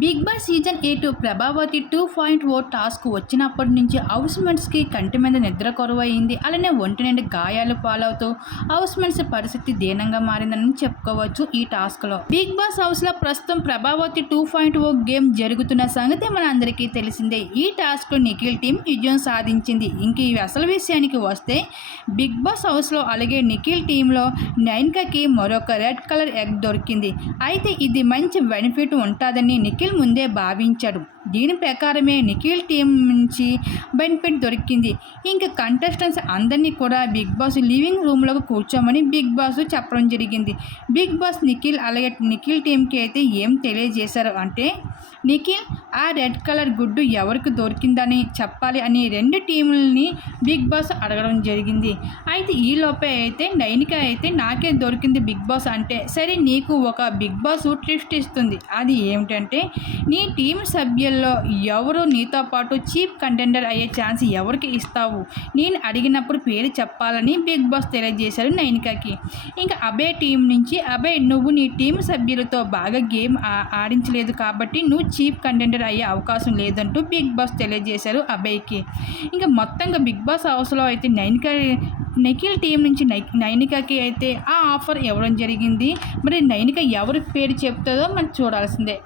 Big boss season eight Prabhavati two point O task వచ్చినప్పటి నుంచి house మెంట్స్కి కంటి మీద నిద్ర కొరవైంది. అలానే ఒంటి నుండి గాయాలు పాలవుతూ హౌస్ మెంట్స్ పరిస్థితి దీనంగా మారిందని చెప్పుకోవచ్చు ఈ టాస్క్లో. బిగ్ బాస్ హౌస్లో ప్రస్తుతం Prabhavati two point O game జరుగుతున్న సంగతి మన అందరికీ తెలిసిందే. ఈ టాస్క్లో నిఖిల్ టీం విజయం సాధించింది. ఇంక ఈ అసలు విషయానికి వస్తే బిగ్ బాస్ హౌస్లో అలాగే నిఖిల్ టీంలో నైన్కకి మరొక రెడ్ కలర్ ఎగ్ దొరికింది. అయితే ఇది మంచి బెనిఫిట్ ఉంటుందని నిఖిల్ ముందే భావించాడు. దీని ప్రకారమే నిఖిల్ టీం నుంచి బెనిఫిట్ దొరికింది. ఇంకా కంటెస్టెంట్స్ అందరినీ కూడా బిగ్ బాస్ లివింగ్ రూమ్లోకి కూర్చోమని బిగ్ బాస్ చెప్పడం జరిగింది. బిగ్ బాస్ నిఖిల్ అలాగే నిఖిల్ టీంకి అయితే ఏం తెలియజేశారు అంటే నిఖిల్ ఆ రెడ్ కలర్ గుడ్డు ఎవరికి దొరికిందని చెప్పాలి అని రెండు టీములని బిగ్ బాస్ అడగడం జరిగింది. అయితే ఈ లోపే అయితే నైనిక అయితే నాకే దొరికింది బిగ్ బాస్ అంటే సరే నీకు ఒక బిగ్ బాస్ ట్విస్ట్ ఇస్తుంది. అది ఏమిటంటే నీ టీం సభ్యుల్లో ఎవరు నీతో పాటు చీఫ్ కంటెండర్ అయ్యే ఛాన్స్ ఎవరికి ఇస్తావు? నేను అడిగినప్పుడు పేరు చెప్పాలని బిగ్ బాస్ తెలియజేశారు నైనికకి. ఇంకా అభయ్ టీం నుంచి అభయ్ నువ్వు నీ టీం సభ్యులతో బాగా గేమ్ ఆడించలేదు కాబట్టి నువ్వు చీఫ్ కంటెంటర్ అయ్యే అవకాశం లేదంటూ బిగ్ బాస్ తెలియజేశారు అభయ్కి. ఇంకా మొత్తంగా బిగ్ బాస్ హౌస్లో అయితే నైనిక నిఖిల్ టీం నుంచి నై నైనికకి అయితే ఆ ఆఫర్ ఇవ్వడం జరిగింది. మరి నైనిక ఎవరి పేరు చెప్తుందో మనం చూడాల్సిందే.